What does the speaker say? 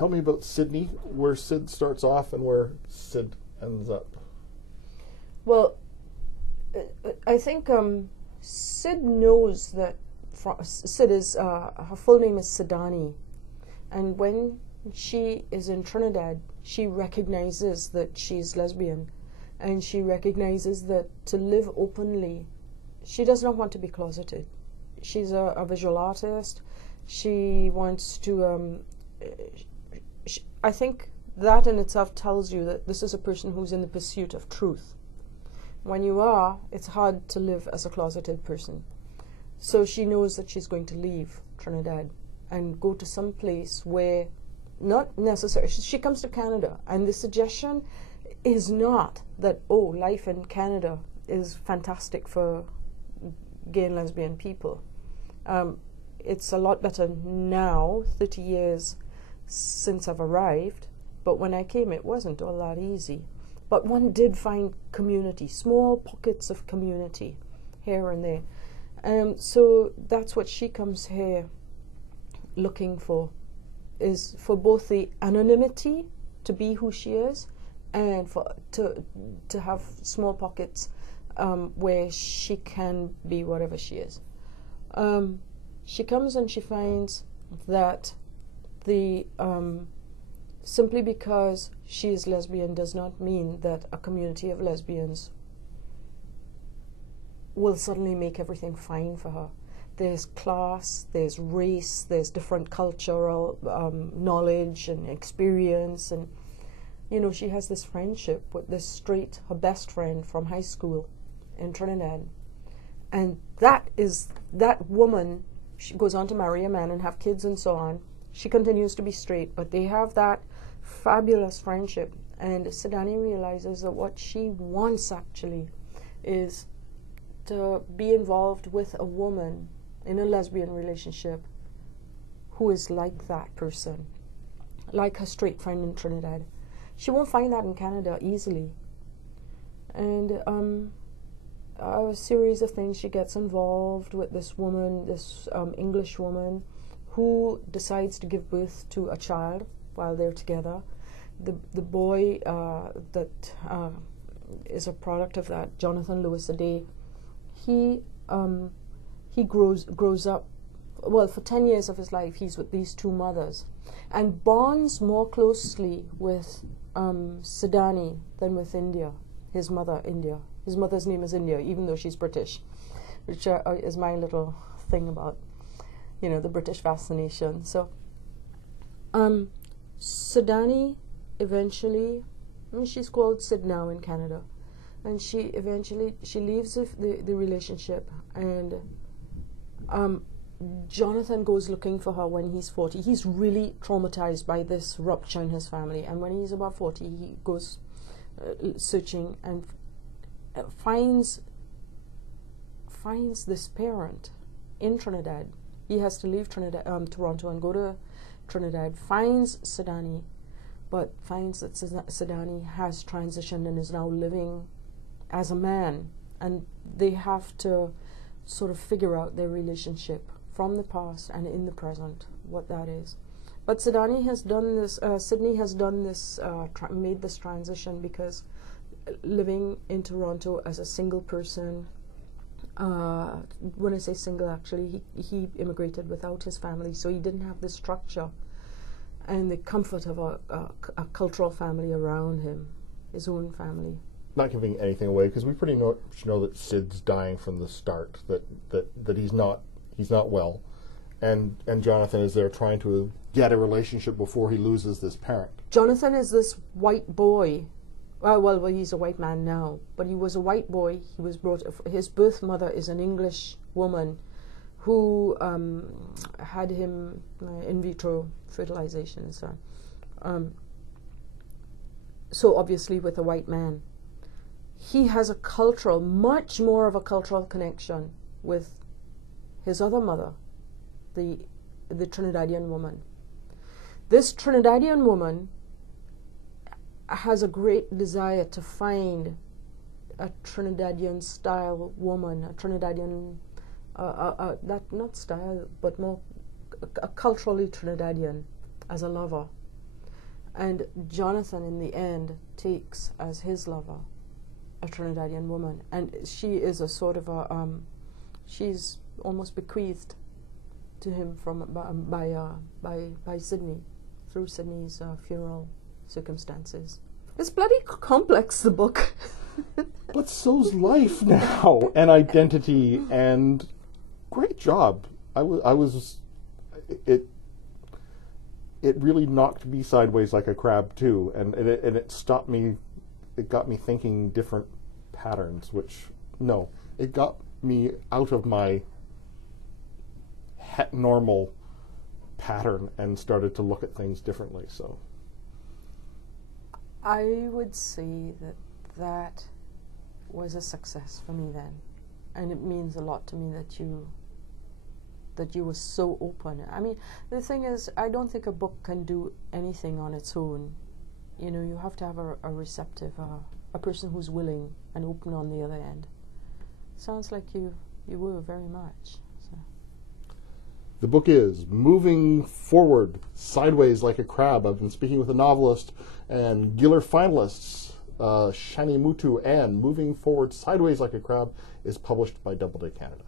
tell me about Sydney, where Sid starts off and where Sid ends up. Well, I think Sid knows that Sid is, her full name is Sidani, and when she is in Trinidad, she recognizes that she's lesbian, and she recognizes that to live openly, she does not want to be closeted. She's a visual artist. She wants to, I think that in itself tells you that this is a person who's in the pursuit of truth. When you are, it's hard to live as a closeted person. So she knows that she's going to leave Trinidad and go to some place where, not necessarily, she comes to Canada, and the suggestion is not that, oh, life in Canada is fantastic for gay and lesbian people. It's a lot better now, 30 years since I've arrived, but when I came it wasn't all that easy. But one did find community, small pockets of community here and there. So that's what she comes here looking for, is for both the anonymity to be who she is, and for to have small pockets where she can be whatever she is. She comes and she finds that the simply because she is lesbian does not mean that a community of lesbians will suddenly make everything fine for her. There's class, there's race, there's different cultural knowledge and experience, and she has this friendship with this her best friend from high school in Trinidad, and that woman. She goes on to marry a man and have kids and so on. She continues to be straight, but they have that fabulous friendship, and Sidani realizes that what she wants actually is to be involved with a woman in a lesbian relationship who is like that person, like her straight friend in Trinidad. She won't find that in Canada easily. And a series of things, she gets involved with this woman, this English woman, who decides to give birth to a child while they're together. The boy that is a product of that, Jonathan Lewis Ade, he grows up. Well, for 10 years of his life, he's with these two mothers, and bonds more closely with Sidani than with India, his mother, India. His mother's name is India, even though she's British, which is my little thing about, the British fascination. So, Sidani eventually, she's called Sid now in Canada, and she leaves the relationship, and Jonathan goes looking for her when he's 40. He's really traumatized by this rupture in his family, and when he's about 40, he goes searching and finds this parent in Trinidad. He has to leave Toronto and go to Trinidad, finds Sidani, but finds that Sidani has transitioned and is now living as a man, and they have to sort of figure out their relationship from the past and in the present, what that is. But Sidani has done this, Sydney has done this, made this transition because living in Toronto as a single person, when I say single, actually, he immigrated without his family, so he didn't have the structure and the comfort of a cultural family around him, his own family. Not giving anything away, because we pretty much know that Sid's dying from the start, that he's not well, and Jonathan is there trying to get a relationship before he loses this parent. Jonathan is this white boy. Well, he's a white man now, but he was a white boy. He was brought. His birth mother is an English woman who had him in vitro fertilization and so on. So obviously with a white man. He has much more of a cultural connection with his other mother, the Trinidadian woman. This Trinidadian woman has a great desire to find a Trinidadian style woman, a Trinidadian, not style, but more a culturally Trinidadian as a lover. And Jonathan, in the end, takes as his lover a Trinidadian woman, and she is a sort of a she's almost bequeathed to him from by Sydney, through Sydney's funeral circumstances. It's bloody complex, the book. But so's life now, and identity, and great job. It really knocked me sideways like a crab too, and it stopped me. It got me thinking different patterns. It got me out of my normal pattern and started to look at things differently. So I would say that was a success for me then, and it means a lot to me that you were so open. I mean, the thing is, I don't think a book can do anything on its own. You know, you have to have a receptive, a person who's willing and open on the other end. Sounds like you were very much. So. The book is Moving Forward, Sideways Like a Crab. I've been speaking with a novelist and Giller finalists, Shani Mootoo, and Moving Forward, Sideways Like a Crab is published by Doubleday Canada.